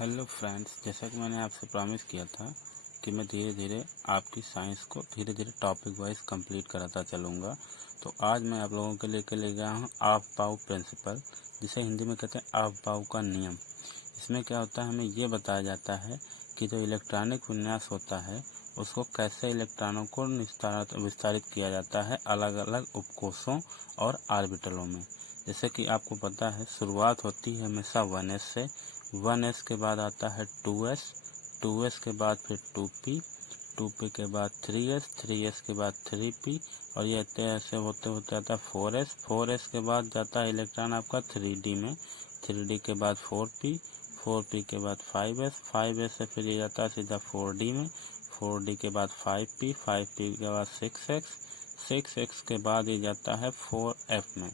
Hello friends, जैसा कि मैंने आपसे प्रॉमिस किया था कि मैं धीरे धीरे आपकी साइंस को धीरे धीरे टॉपिक वाइज कंप्लीट कराता चलूँगा। तो आज मैं आप लोगों के लेके ले गया हूँ ऑफ-बाउ प्रिंसिपल, जिसे हिंदी में कहते हैं ऑफ-बाउ का नियम। इसमें क्या होता है, हमें ये बताया जाता है कि जो इलेक्ट्रॉनिक विन्यास होता है उसको कैसे इलेक्ट्रॉनों को विस्तारित किया जाता है अलग अलग उपकोषों और ऑर्बिटलों में। जैसे कि आपको पता है, शुरुआत होती है हमेशा 1s से। 1s के बाद आता है 2s, 2s के बाद फिर 2p, 2p के बाद 3s, 3s के बाद 3p, और ये ऐसे होते होते आता है 4s, 4s के बाद जाता है इलेक्ट्रॉन आपका 3d में, 3d के बाद 4p, 4p के बाद 5s, 5s से फिर ये जाता है सीधा 4d में, 4d के बाद 5p, 5p के बाद 6x, 6x के बाद ये जाता है 4f में,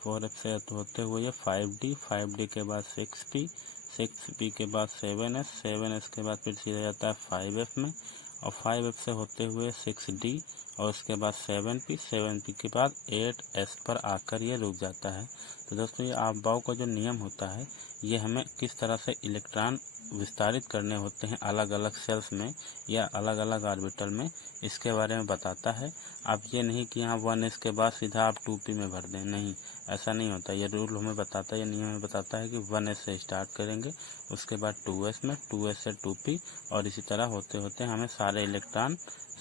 4f से होते हुए ये 5d, 5d के बाद 6p, 6p के बाद 7s, 7s के बाद फिर सीधा जाता है 5f में, और 5f से होते हुए 6d, और उसके बाद 7p, 7p के बाद 8s पर आकर ये रुक जाता है। तो दोस्तों, ये ऑफ-बाउ का जो नियम होता है ये हमें किस तरह से इलेक्ट्रॉन विस्तारित करने होते हैं अलग अलग सेल्स में या अलग अलग ऑर्बिटल में, इसके बारे में बताता है। आप ये नहीं कि यहाँ 1s के बाद सीधा आप 2p में भर दें, नहीं, ऐसा नहीं होता। ये रूल हमें बताता है, ये नियम हमें बताता है कि 1s से स्टार्ट करेंगे, उसके बाद 2s में, 2s से 2p, और इसी तरह होते होते हमें सारे इलेक्ट्रॉन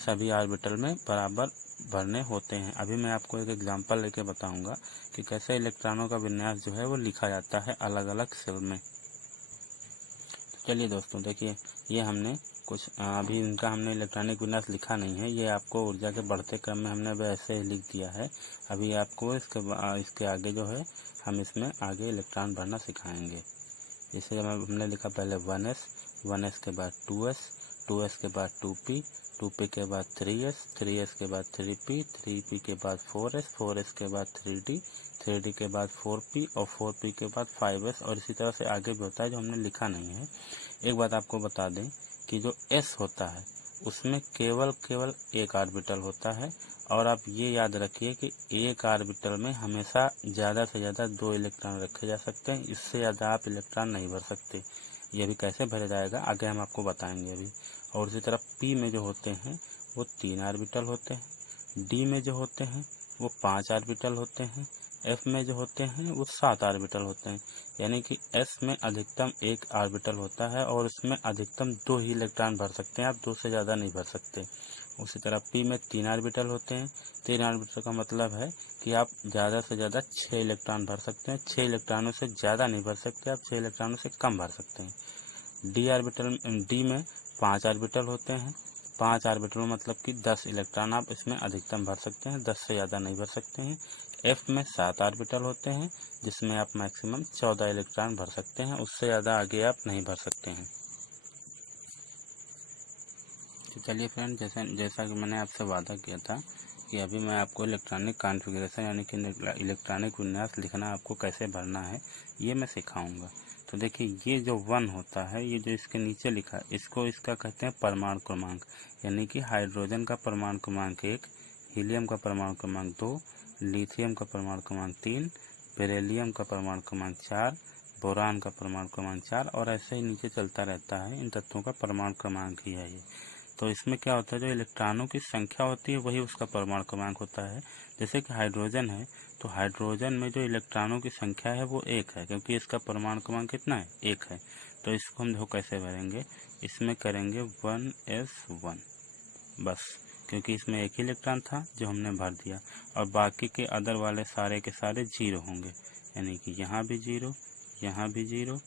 सभी ऑर्बिटल में बराबर भरने होते हैं। अभी मैं आपको एक एग्जांपल लेके बताऊंगा कि कैसे इलेक्ट्रॉनों का विन्यास जो है वो लिखा जाता है अलग अलग सेल में। तो चलिए दोस्तों, देखिए, ये हमने कुछ अभी इनका हमने इलेक्ट्रॉनिक विन्यास लिखा नहीं है, ये आपको ऊर्जा के बढ़ते क्रम में हमने वैसे ही लिख दिया है। अभी आपको इसके आगे जो है हम इसमें आगे इलेक्ट्रॉन भरना सिखाएंगे। जैसे हमने लिखा पहले 1s, 1s के बाद 2s, 2s के बाद 2p, 2p के बाद 3s, 3s के बाद 3p, 3p के बाद 4s, 4s के बाद 3d, 3d के बाद 4p, और 4p के बाद 5s, और इसी तरह से आगे भी होता है जो हमने लिखा नहीं है। एक बात आपको बता दें कि जो s होता है उसमें केवल एक ऑर्बिटल होता है, और आप ये याद रखिए कि एक ऑर्बिटल में हमेशा ज़्यादा से ज़्यादा 2 इलेक्ट्रॉन रखे जा सकते हैं, इससे ज़्यादा आप इलेक्ट्रॉन नहीं भर सकते। ये भी कैसे भरा जाएगा आगे हम आपको बताएंगे अभी। और इसी तरह p में जो होते हैं वो 3 ऑर्बिटल होते हैं, d में जो होते हैं वो 5 ऑर्बिटल होते हैं, f में जो होते हैं वो 7 ऑर्बिटल होते हैं। यानी कि s में अधिकतम एक ऑर्बिटल होता है और उसमें अधिकतम 2 ही इलेक्ट्रॉन भर सकते हैं, आप 2 से ज़्यादा नहीं भर सकते। उसी तरह p में 3 ऑर्बिटल होते हैं। 3 ऑर्बिटल का मतलब है कि आप ज़्यादा से ज़्यादा 6 इलेक्ट्रॉन भर सकते हैं, 6 इलेक्ट्रॉनों से ज़्यादा नहीं भर सकते, आप 6 इलेक्ट्रॉनों से कम भर सकते हैं। d में 5 ऑर्बिटल होते हैं। 5 ऑर्बिटल मतलब कि 10 इलेक्ट्रॉन आप इसमें अधिकतम भर सकते हैं, 10 से ज़्यादा नहीं भर सकते हैं। f में 7 ऑर्बिटल होते हैं, जिसमें आप मैक्सिमम 14 इलेक्ट्रॉन भर सकते हैं, उससे ज़्यादा आगे आप नहीं भर सकते हैं। तो चलिए फ्रेंड, जैसा कि मैंने आपसे वादा किया था कि अभी मैं आपको इलेक्ट्रॉनिक कॉन्फ़िगरेशन यानी कि इलेक्ट्रॉनिक विन्यास लिखना आपको कैसे भरना है ये मैं सिखाऊंगा। तो देखिए, ये जो 1 होता है, ये जो इसके नीचे लिखा है, इसका कहते हैं परमाणु क्रमांक, यानी कि हाइड्रोजन का परमाणु क्रमांक 1, हीलियम का परमाणु क्रमांक 2, लिथियम का परमाणु क्रमांक 3, बेरिलियम का परमाणु क्रमांक 4, बोरान का परमाणु क्रमांक 4, और ऐसे ही नीचे चलता रहता है। इन तत्वों का परमाणु क्रमांक ही है ये। तो इसमें क्या होता है, जो इलेक्ट्रॉनों की संख्या होती है वही उसका परमाणु क्रमांक होता है। जैसे कि हाइड्रोजन है, तो हाइड्रोजन में जो इलेक्ट्रॉनों की संख्या है वो 1 है, क्योंकि इसका परमाणु क्रमांक कितना है, 1 है। तो इसको हम देखो कैसे भरेंगे, इसमें करेंगे 1s1 बस, क्योंकि इसमें एक ही इलेक्ट्रॉन था जो हमने भर दिया, और बाकी के अदर वाले सारे के सारे 0 होंगे, यानी कि यहाँ भी 0, यहाँ भी 0,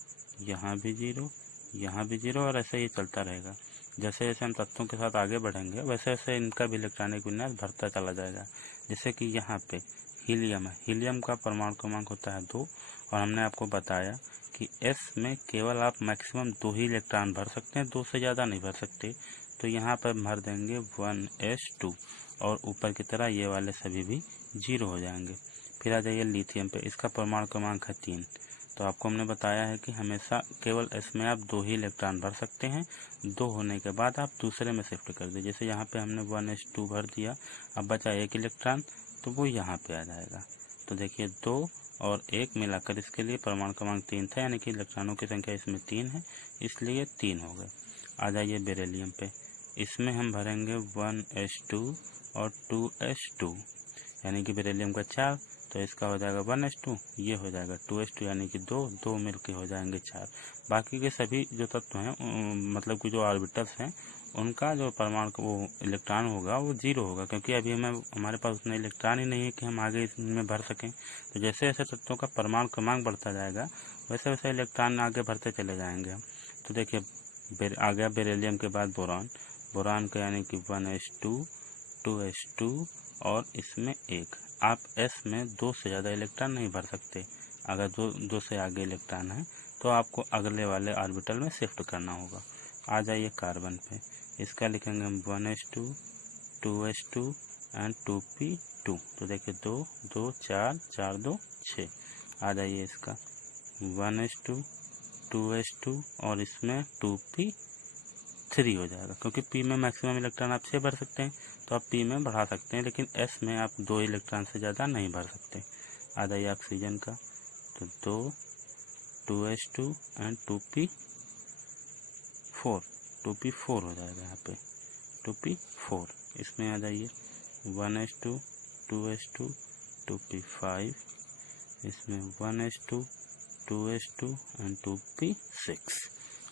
यहाँ भी 0, यहाँ भी 0, और ऐसे ही चलता रहेगा। जैसे जैसे हम तत्वों के साथ आगे बढ़ेंगे वैसे वैसे इनका भी इलेक्ट्रॉनिक विन्यास बढ़ता चला जाएगा। जैसे कि यहाँ पे हीलियम है, हीलियम का परमाणु क्रमांक होता है 2, और हमने आपको बताया कि s में केवल आप मैक्सिमम 2 ही इलेक्ट्रॉन भर सकते हैं, 2 से ज़्यादा नहीं भर सकते। तो यहाँ पर भर देंगे 1s2, और ऊपर की तरह ये वाले सभी भी 0 हो जाएंगे। फिर आ जाइए लिथियम पे, इसका परमाणु क्रमांक है 3। तो आपको हमने बताया है कि हमेशा केवल इसमें आप 2 ही इलेक्ट्रॉन भर सकते हैं, 2 होने के बाद आप दूसरे में शिफ्ट कर दीजिए। जैसे यहाँ पे हमने 1s2 भर दिया, अब बचा 1 इलेक्ट्रॉन, तो वो यहाँ पे आ जाएगा। तो देखिए 2 और 1 मिलाकर इसके लिए परमाणु क्रमांक 3 था, यानी कि इलेक्ट्रॉनों की संख्या इसमें 3 है, इसलिए 3 हो गए। आ जाइए बेरिलियम पे। इसमें हम भरेंगे 1s2 और 2s2, यानी कि बेरिलियम का 4, तो इसका हो जाएगा 1s2, ये हो जाएगा 2s2, यानी कि 2 मिलके हो जाएंगे 4। बाकी के सभी जो तत्व हैं, मतलब कि जो ऑर्बिटल्स हैं, उनका जो परमाणु वो इलेक्ट्रॉन होगा वो 0 होगा, क्योंकि अभी हमारे पास उतना इलेक्ट्रॉन ही नहीं है कि हम आगे इसमें भर सकें। तो जैसे जैसे तत्वों का परमाणु क्रमांक बढ़ता जाएगा, वैसे वैसे इलेक्ट्रॉन आगे भरते चले जाएंगे हम। तो देखिए आ गया बेरिलियम के बाद बोरॉन। बोरॉन का यानी कि 1s2, 2s2 और इसमें 1। आप s में 2 से ज़्यादा इलेक्ट्रॉन नहीं भर सकते। अगर दो से आगे इलेक्ट्रॉन है तो आपको अगले वाले ऑर्बिटल में शिफ्ट करना होगा। आ जाइए कार्बन पे। इसका लिखेंगे हम 1s2, 2s2 एंड 2p2। तो देखिए 2 2 4 4 2 6। आ जाइए इसका 1s2, 2s2 और इसमें 2p3 हो जाएगा, क्योंकि p में मैक्सिमम इलेक्ट्रॉन आप 6 भर सकते हैं, तो आप p में बढ़ा सकते हैं, लेकिन s में आप 2 इलेक्ट्रॉन से ज़्यादा नहीं भर सकते। आ जाइए ऑक्सीजन का, तो 2 2s2 एंड 2p4 हो जाएगा यहाँ पे 2p4। इसमें आ जाइए 1s2, 2s2, 2p5, इसमें 1s2, 2s2 एंड 2p6।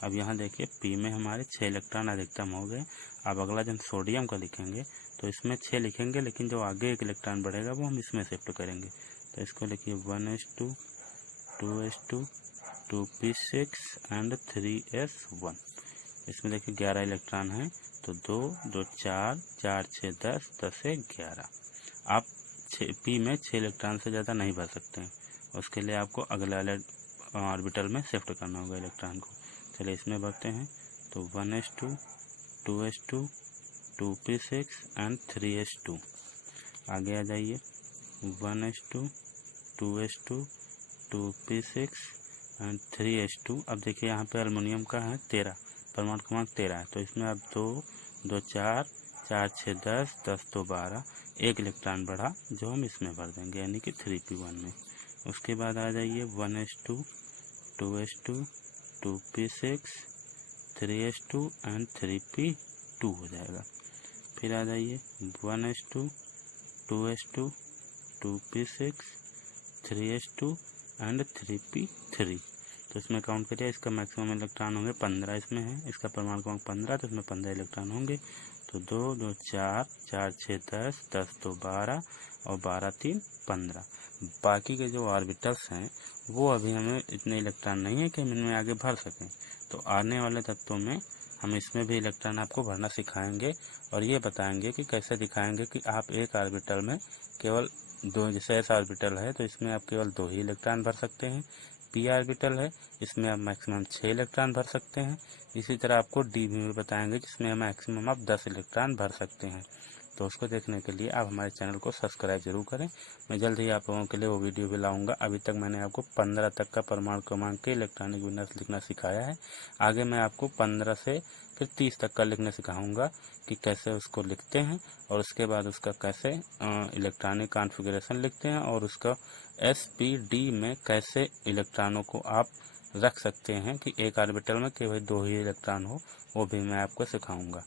अब यहाँ देखिए p में हमारे 6 इलेक्ट्रॉन अधिकतम हो गए। अब अगला जब सोडियम का लिखेंगे तो इसमें 6 लिखेंगे, लेकिन जो आगे 1 इलेक्ट्रॉन बढ़ेगा वो हम इसमें शिफ्ट करेंगे। तो इसको लिखिए 1s2, 2s2, 2p6 and 3s1। इसमें देखिए 11 इलेक्ट्रॉन है, तो 2 2 4 4 6 10 10 से 11। आप p में 6 इलेक्ट्रॉन से ज़्यादा नहीं भर सकते हैं, उसके लिए आपको अगले वाले ऑर्बिटल में शिफ्ट करना होगा इलेक्ट्रॉन को। चलिए इसमें भरते हैं, तो 1s2, 2s2, 2p6 and 3s2। आगे आ जाइए 1s2, 2s2, 2p6 and 3s2। अब देखिए यहाँ पे एल्युमिनियम का है 13, परमाणु क्रमांक 13 है, तो इसमें अब 2 2 4 4 6 10 10 2 12, 1 इलेक्ट्रॉन बढ़ा जो हम इसमें भर देंगे, यानी कि 3p1 में। उसके बाद आ जाइए 1s2, 2s2, 2p6, 3s2 and 3p2 हो जाएगा। फिर आ जाइए 1s2, 2s2, 2p6, 3s2 and 3p3। तो इसमें काउंट करिए, इसका मैक्सिमम इलेक्ट्रॉन होंगे 15, इसमें है, इसका परमाणु क्रमांक 15, तो इसमें 15 इलेक्ट्रॉन होंगे। तो 2 2 4 4 6 10 10 2 12 और 12 3 15। बाकी के जो ऑर्बिटल्स हैं वो अभी हमें इतने इलेक्ट्रॉन नहीं है कि हम इनमें आगे भर सकें। तो आने वाले तत्वों में हम इसमें भी इलेक्ट्रॉन आपको भरना सिखाएंगे, और ये बताएंगे कि कैसे दिखाएंगे कि आप एक ऑर्बिटल में केवल 2, जैसे एस ऑर्बिटल है तो इसमें आप केवल 2 ही इलेक्ट्रॉन भर सकते हैं। पी ऑर्बिटल है, इसमें आप मैक्सिमम 6 इलेक्ट्रॉन भर सकते हैं। इसी तरह आपको डी भी बताएंगे, जिसमें मैक्सिमम आप 10 इलेक्ट्रॉन भर सकते हैं। तो उसको देखने के लिए आप हमारे चैनल को सब्सक्राइब जरूर करें। मैं जल्द ही आप लोगों के लिए वो वीडियो भी लाऊंगा। अभी तक मैंने आपको 15 तक का परमाणु क्रमांक के इलेक्ट्रॉनिक विन्यास लिखना सिखाया है। आगे मैं आपको 15 से फिर 30 तक का लिखना सिखाऊंगा कि कैसे उसको लिखते हैं, और उसके बाद उसका कैसे इलेक्ट्रॉनिक कॉन्फ़िगरेशन लिखते हैं, और उसका SPD में कैसे इलेक्ट्रॉनों को आप रख सकते हैं कि एक ऑर्बिटल में केवल 2 ही इलेक्ट्रॉन हो, वो भी मैं आपको सिखाऊंगा।